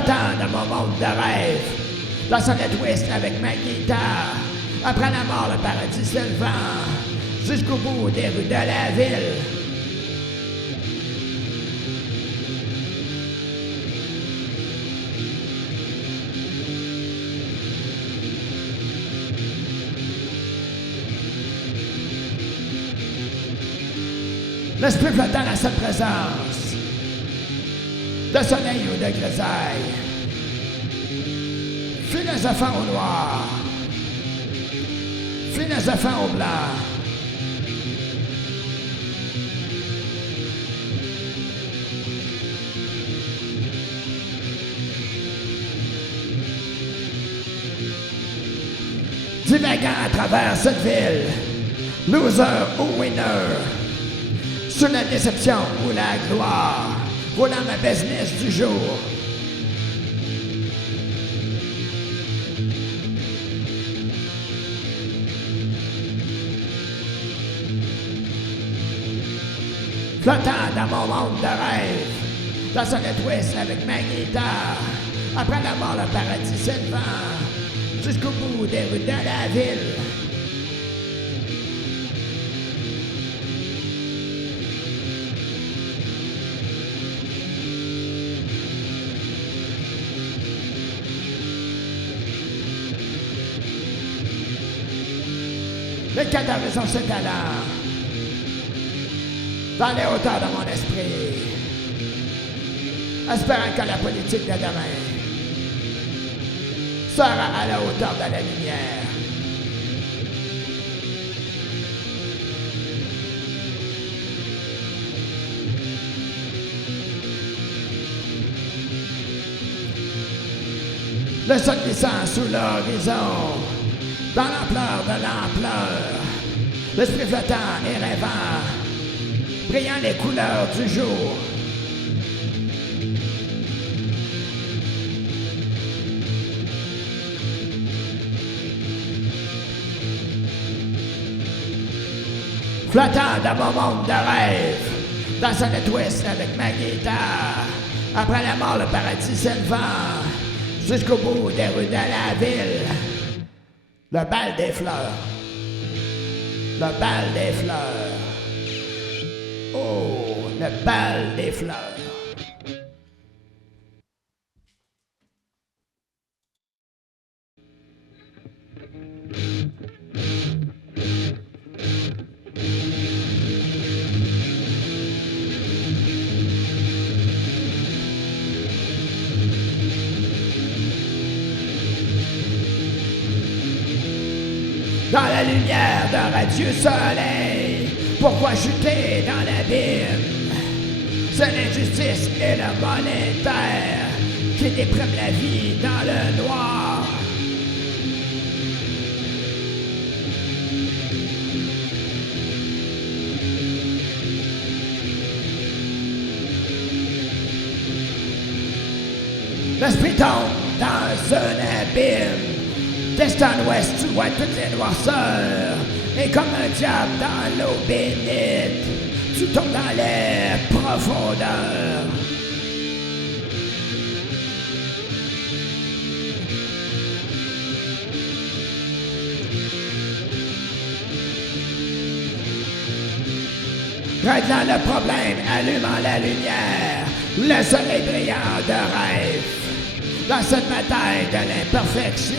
Flottant dans mon monde de rêve, dans son twist avec ma guitare. Après la mort, le paradis se levant, jusqu'au bout des rues de la ville. L'esprit flottant à cette présence de soleil ou de grisaille, philosophant au noir, philosophant au blanc. Divagant à travers cette ville, loser ou winner, sur la déception ou la gloire, roulant ma business du jour. Flottant dans mon monde de rêve, dans un twist avec ma guitare. Après la mort, le paradis s'élevant, jusqu'au bout des rues de la ville. Les quatre horizons s'étalant dans les hauteurs de mon esprit, espérant que la politique de demain sera à la hauteur de la lumière. Le sol glissant sous l'horizon, dans l'ampleur de l'ampleur, l'esprit flottant et rêvant, brillant les couleurs du jour. Flottant dans mon monde de rêve, dans un twist avec ma guitare. Après la mort, le paradis s'élevant, jusqu'au bout des rues de la ville. Le bal des fleurs. Le bal des fleurs. Oh, le bal des fleurs. Dans la lumière d'un radieux soleil, pourquoi chuter dans l'abîme? C'est l'injustice et le monétaire qui dépriment la vie dans le noir. L'esprit tombe dans un abîme. Destin ouest, tu vois toutes les noirceurs. Et comme un diable dans l'eau bénite, tu tombes dans les profondeurs. Réglant le problème, allumant la lumière, le soleil brillant de rêve. Dans cette bataille de l'imperfection,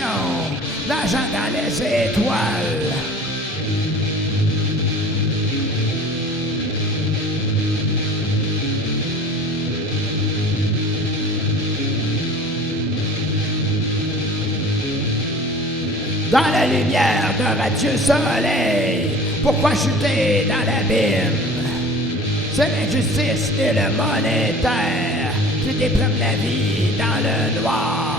l'argent dans les étoiles. Dans la lumière d'un radieux soleil, pourquoi chuter dans l'abîme? C'est l'injustice et le monétaire qui dépriment la vie dans le noir.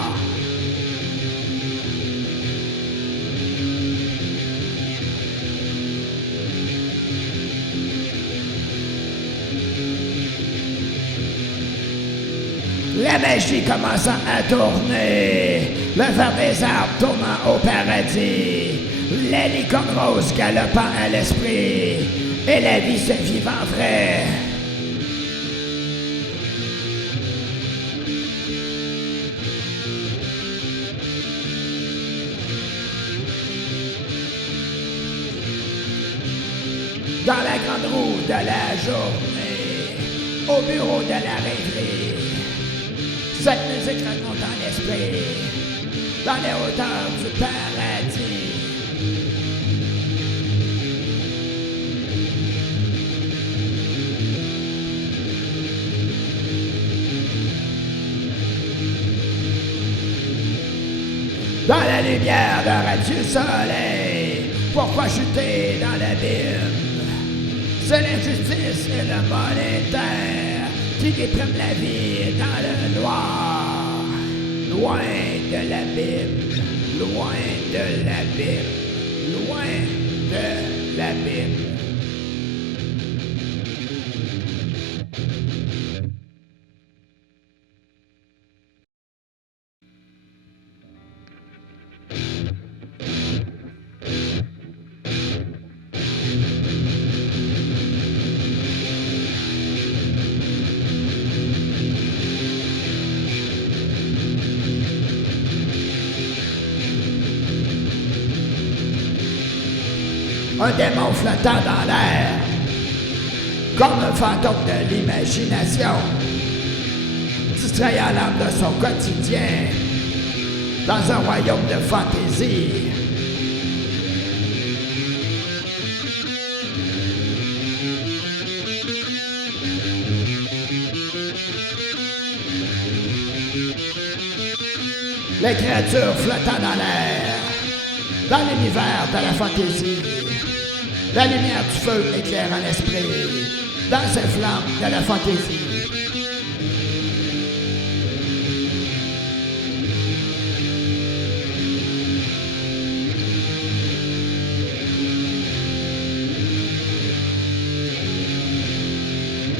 La magie commençant à tourner, le ver des arbres tournant au paradis, les licornes roses galopant à l'esprit, et la vie se vivant vrai. dans la grande roue de la journée, au bureau de la rêverie. Cette musique remonte dans l'esprit, dans les hauteurs du paradis. Dans la lumière d'un radieux soleil, pourquoi chuter dans l'abîme? C'est l'injustice et le monétaire qui dépriment la vie dans le noir. Loin de l'abîme, loin de l'abîme, loin de l'abîme. Un démon flottant dans l'air, comme un fantôme de l'imagination, distrayant l'âme de son quotidien, dans un royaume de fantaisie. Les créatures flottant dans l'air, dans l'univers de la fantaisie. La lumière du feu éclairant l'esprit, dans ces flammes de la fantaisie.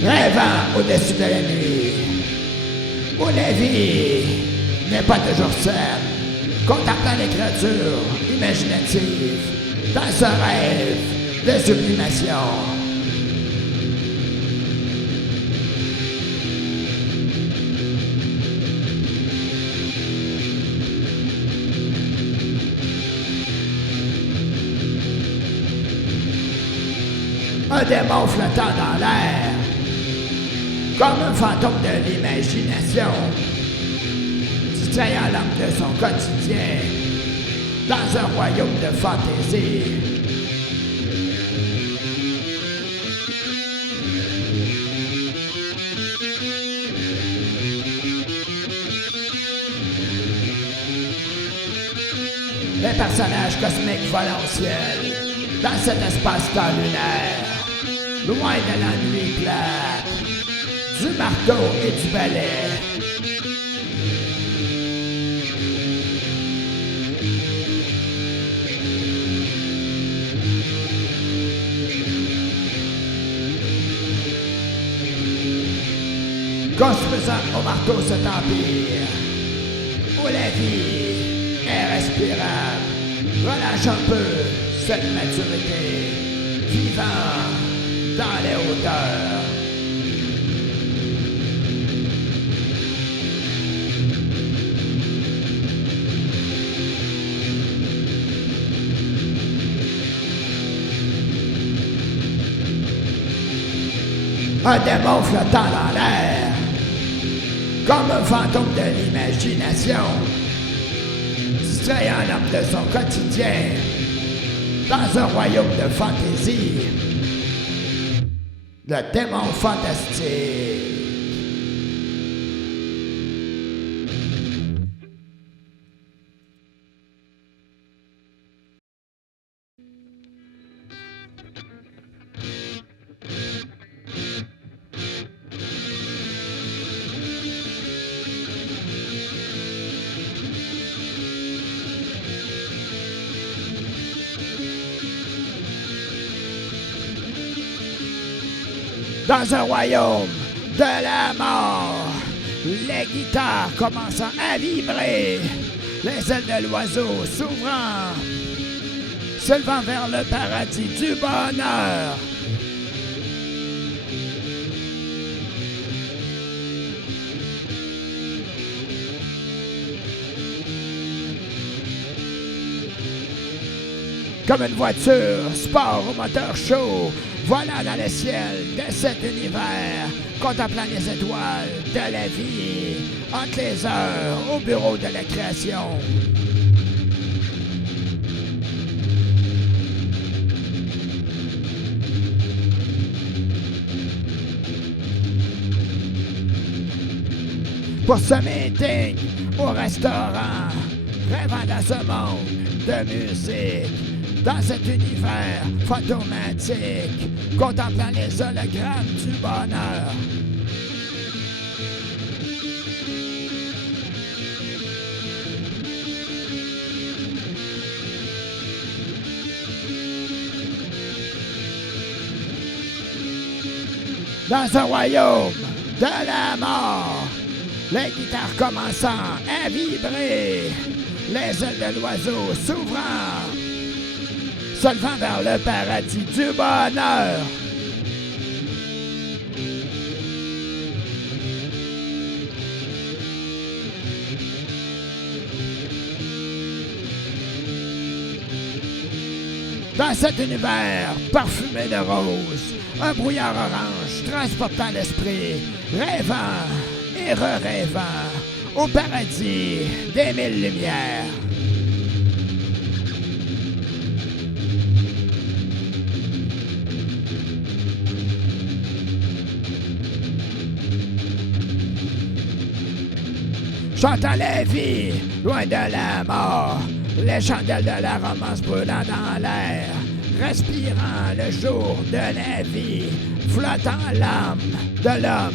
Rêvant au-dessus de la nuit, où la vie n'est pas toujours saine, contemplant les créatures imaginatives, dans ce rêve de sublimation. Un démon flottant dans l'air, comme un fantôme de l'imagination, distrayant l'âme de son quotidien, dans un royaume de fantaisie. Les personnages cosmiques volent au ciel, dans cet espace-temps lunaire, loin de l'ennui plate, du marteau et du balai. Construisant au marteau cet empire, où la vie est respirable, relâche un peu cette maturité, vivant dans les hauteurs. Un démon flottant dans l'air, comme un fantôme de l'imagination, distrayant l'homme de son quotidien, dans un royaume de fantaisie, le démon fantastique. Dans un royaume de la mort, les guitares commençant à vibrer, les ailes de l'oiseau s'ouvrant, s'élevant vers le paradis du bonheur. Comme une voiture, sport au moteur chaud, Voilà dans le ciel de cet univers, contemplant les étoiles de la vie, entre les heures au bureau de la création. Pour ce meeting au restaurant, rêvant dans ce monde de musique, dans cet univers fantomatique, contemplant les hologrammes du bonheur. Dans un royaume de la mort, les guitares commençant à vibrer, les ailes de l'oiseau s'ouvrant, se levant vers le paradis du bonheur. Dans cet univers parfumé de roses, un brouillard orange transportant l'esprit, rêvant et re-rêvant au paradis des mille lumières. Chantant la vie, loin de la mort, les chandelles de la romance brûlant dans l'air, respirant le jour de la vie, flottant l'âme de l'homme.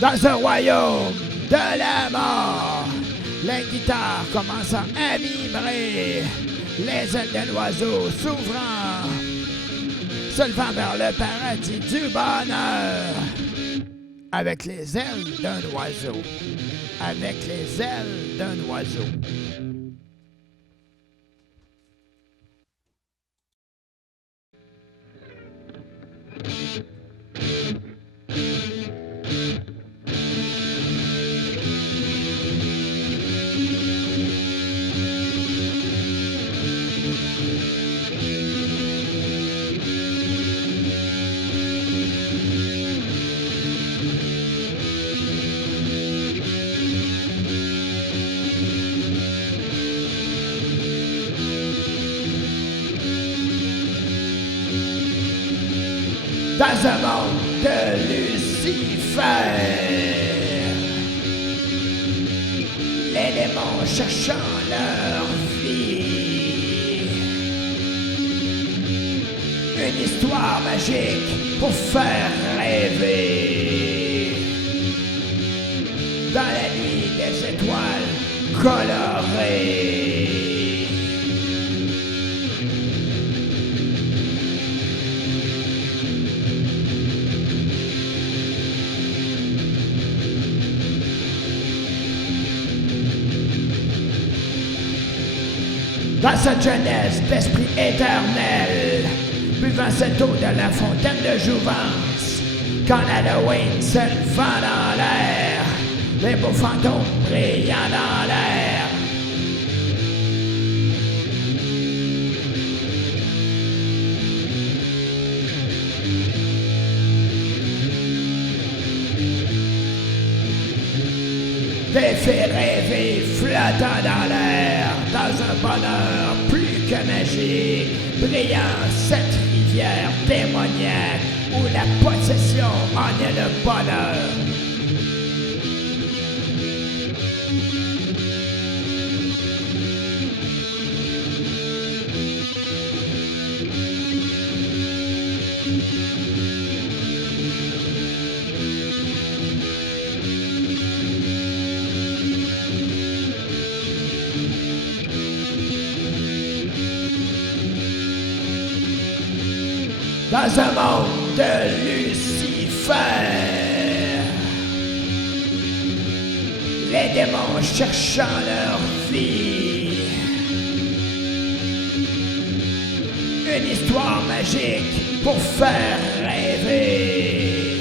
Dans un royaume de la mort, les guitares commençant à vibrer, les ailes de l'oiseau s'ouvrant, se levant vers le paradis du bonheur. Avec les ailes d'un oiseau. Avec les ailes d'un oiseau. Dans un monde de Lucifer, les démons cherchant leur vie, une histoire magique pour faire rêver, dans la nuit des étoiles colorées. Dans cette jeunesse d'esprit éternel, buvant cette eau de la fontaine de jouvence, quand l'Halloween se levant dans l'air, les beaux fantômes brillant dans l'air. Des fées rêvées flottant dans l'air, dans un bonheur plus que magique, brillant cette rivière démoniaque où la possession en est le bonheur. Dans un monde de Lucifer, les démons cherchant leur vie, une histoire magique pour faire rêver. rêver.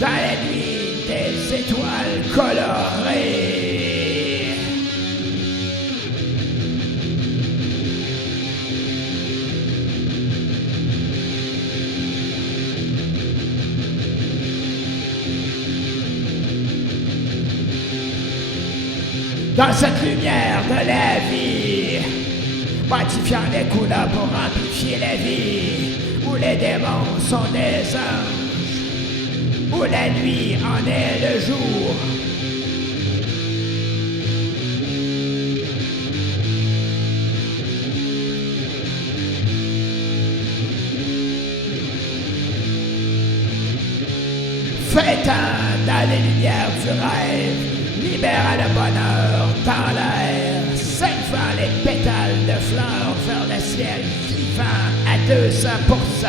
Dans la nuit des étoiles colorées. Dans cette lumière de la vie, modifiant les couleurs pour amplifier la vie, où les démons sont des anges, où la nuit en est le jour. Fêtant dans les lumières du rêve, libérant le bonheur dans l'air, s'élevant les pétales de fleurs vers le ciel vivant à 200%.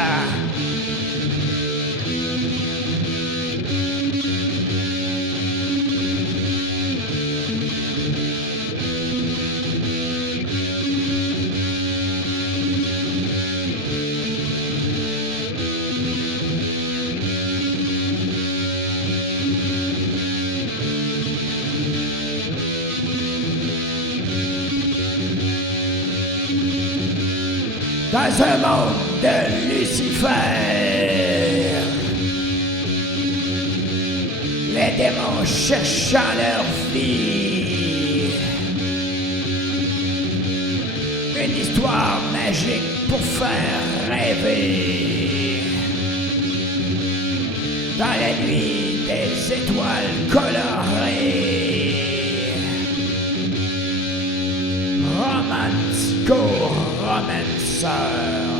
Dans un monde de Lucifer, les démons cherchant leur vie, une histoire magique pour faire rêver. Dans la nuit des étoiles colorées, romantico-romanceur.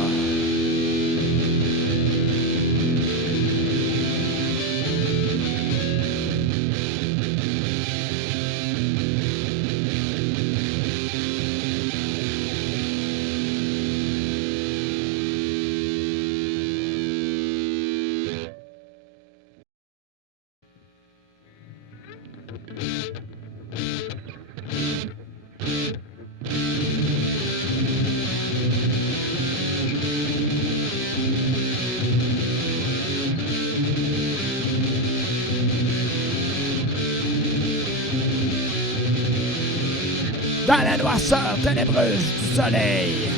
Dans la noirceur ténébreuse du soleil,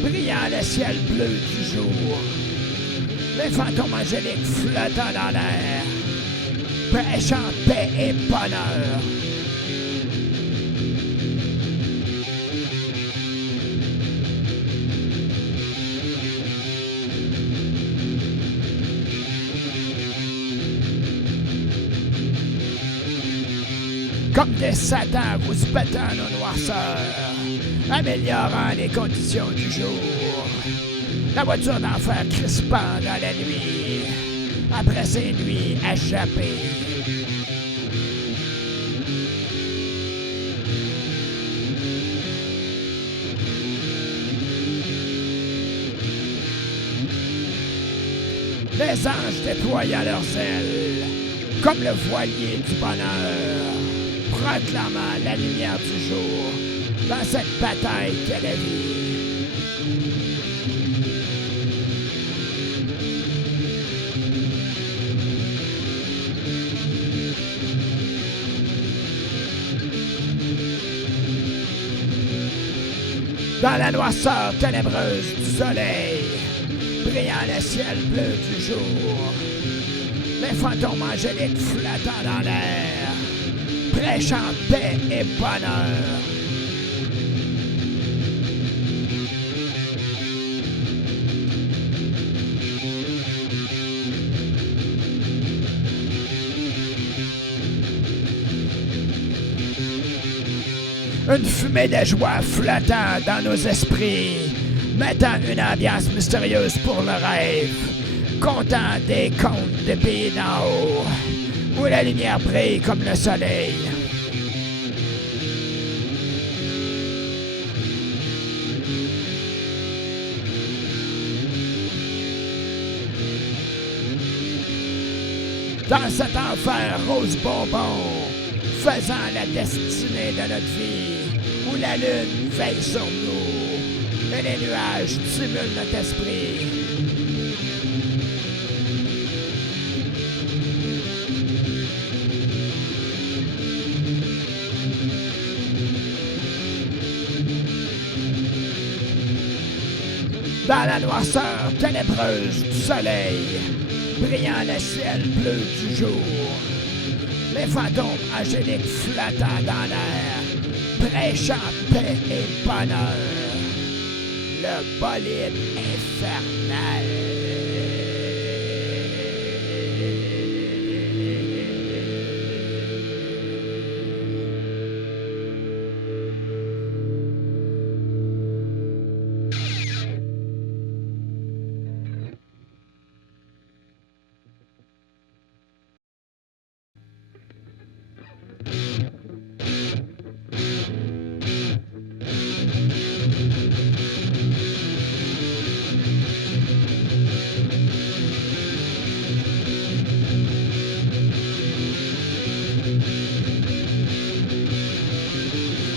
brillant le ciel bleu du jour, les fantômes angéliques flottant dans l'air, prêchant paix et bonheur. Comme des satans rouspétant nos noirceurs, améliorant les conditions du jour. La voiture d'enfer crispant dans la nuit, après ces nuits échappées. Les anges déployant leurs ailes, comme le voilier du bonheur, proclamant la lumière du jour dans cette bataille qu'est la vie. Dans la noirceur ténébreuse du soleil, brillant le ciel bleu du jour, les fantômes angéliques flottant dans l'air, prêchant paix et bonheur. Une fumée de joie flottant dans nos esprits, mettant une ambiance mystérieuse pour le rêve, contant des contes de pays d'en haut, où la lumière brille comme le soleil. Dans cet enfer rose bonbon, faisant la destinée de notre vie, où la lune veille sur nous, et les nuages stimulent notre esprit. Dans la noirceur ténébreuse du soleil, brillant le ciel bleu du jour, les fantômes angéliques flottant dans l'air, prêchant paix et bonheur, le bolide infernal.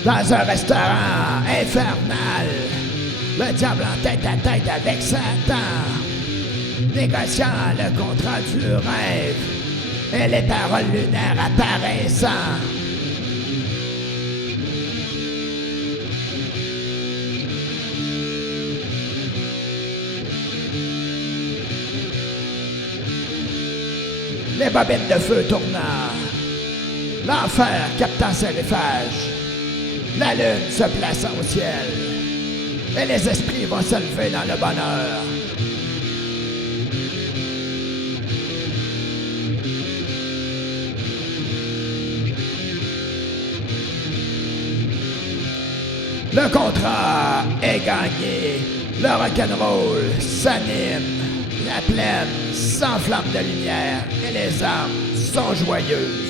Dans un restaurant infernal, le diable en tête à tête avec Satan, négociant le contrat du rêve et les paroles lunaires apparaissant. Les bobines de feu tournant, l'enfer captant ses rifages, la lune se plaçant au ciel, et les esprits vont se lever dans le bonheur. Le contrat est gagné, le rock'n'roll s'anime, la plaine s'enflamme de lumière et les âmes sont joyeuses.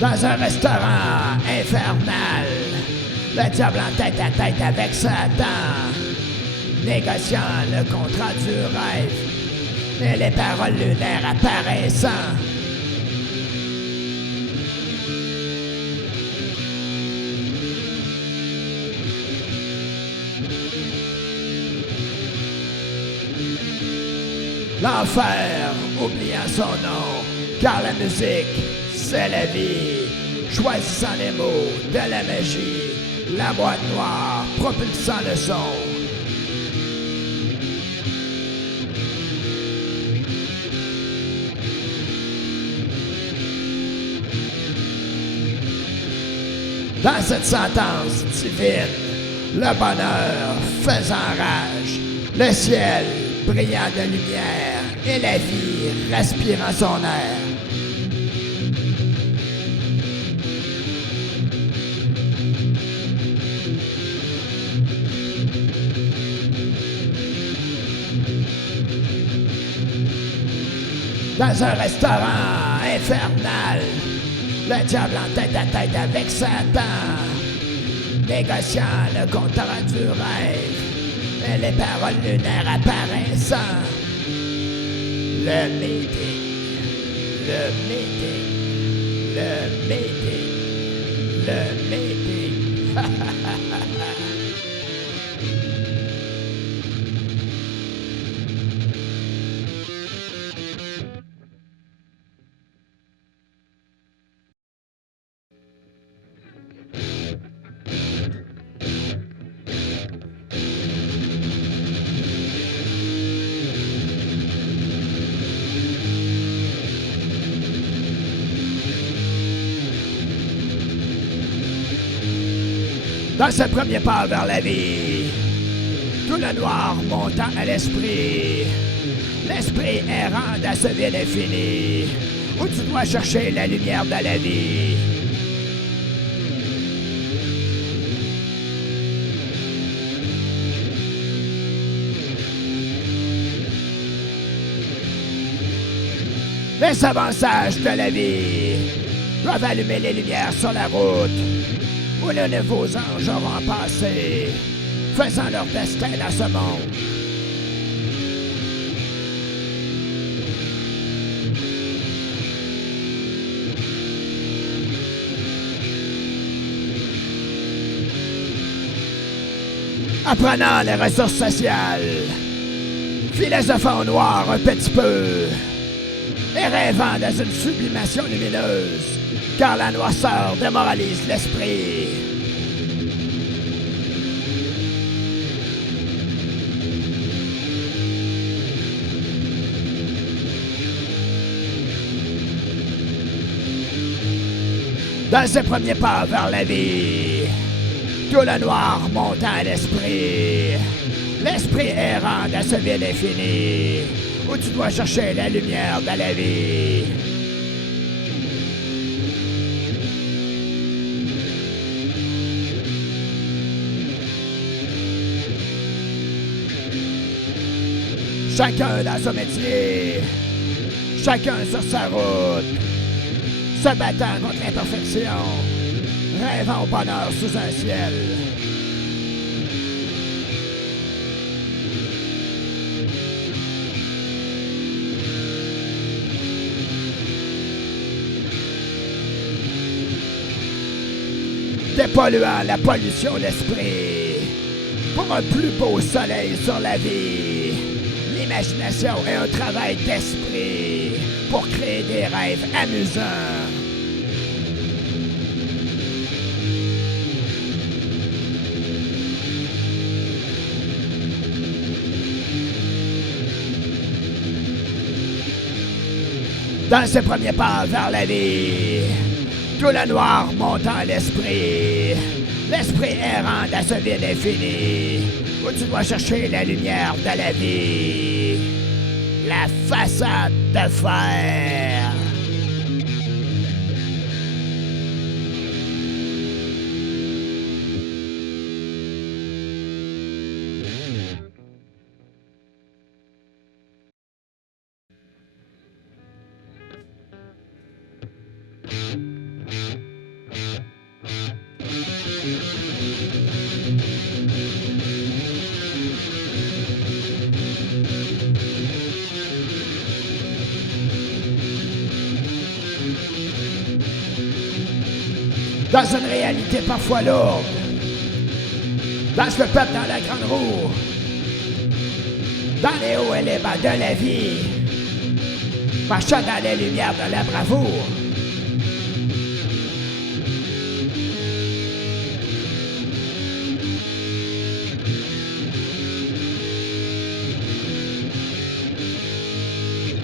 Dans un restaurant infernal, le diable en tête à tête avec Satan, négociant le contrat du rêve et les paroles lunaires apparaissant. L'enfer, oubliant son nom, car la musique, c'est la vie. Choisissant les mots de la magie, la boîte noire propulsant le son. Dans cette sentence divine, le bonheur faisant rage, le ciel brillant de lumière et la vie respirant son air. Dans un restaurant infernal, le diable en tête à tête avec Satan, négociant le contrat du rêve et les paroles lunaires apparaissant. Le meeting, le meeting, le meeting, le meeting. Dans ce premier pas vers la vie, tout le noir montant à l'esprit, l'esprit errant dans ce vide infini, où tu dois chercher la lumière de la vie. Les savants sages de la vie doivent allumer les lumières sur la route, où les nouveaux anges auront passé, faisant leur destin dans ce monde. Apprenant les ressources sociales, philosophant noir un petit peu, et rêvant dans une sublimation lumineuse, car la noirceur démoralise l'esprit. Dans ses premiers pas vers la vie, tout le noir monte à l'esprit. L'esprit errant dans ce vide infini, où tu dois chercher la lumière de la vie. Chacun dans son métier, chacun sur sa route, se battant contre l'imperfection, rêvant au bonheur sous un ciel. Dépolluant la pollution d'esprit, pour un plus beau soleil sur la vie. L'imagination est un travail d'esprit pour créer des rêves amusants. Dans ses premiers pas vers la vie, tout le noir montant l'esprit, l'esprit errant dans ce vide infini, où tu dois chercher la lumière de la vie, la façade de fer. Dans une réalité parfois lourde, danse le peuple dans la grande roue, dans les hauts et les bas de la vie, marchant dans les lumières de la bravoure.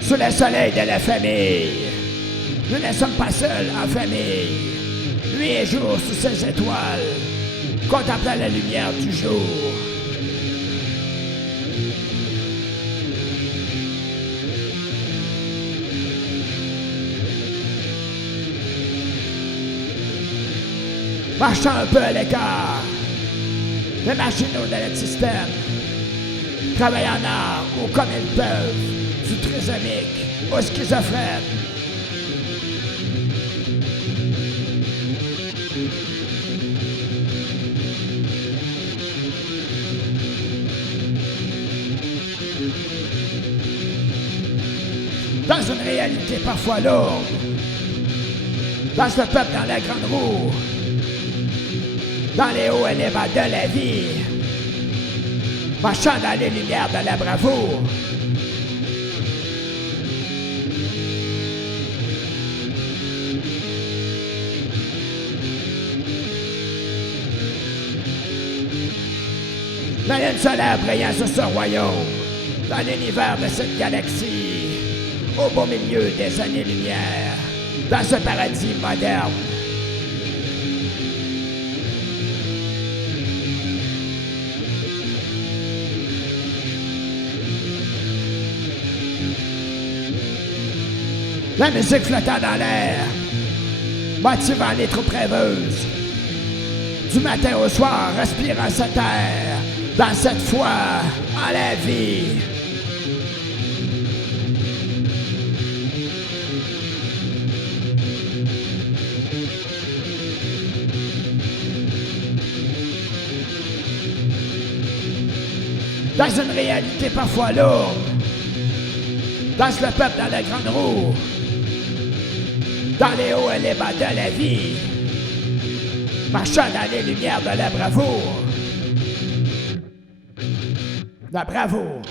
Sous le soleil de la famille, nous ne sommes pas seuls en famille. Nuit et jour sous ces étoiles, contemplant la lumière du jour. Marchant un peu à l'écart, les marginaux de notre système travaillent en art ou comme ils peuvent, du trisomique au schizophrène. Dans une réalité parfois lourde, danse le peuple dans la grande roue, dans les hauts et les bas de la vie, marchant dans les lumières de la bravoure. La lune solaire brillant sur ce royaume, dans l'univers de cette galaxie, au beau milieu des années-lumière, dans ce paradis moderne. La musique flottant dans l'air, motivant les troupes rêveuses. Du matin au soir, respirant cette terre, dans cette foi en la vie. Dans une réalité parfois lourde, danse le peuple dans la grande roue, dans les hauts et les bas de la vie, marchant dans les lumières de la bravoure. La bravoure.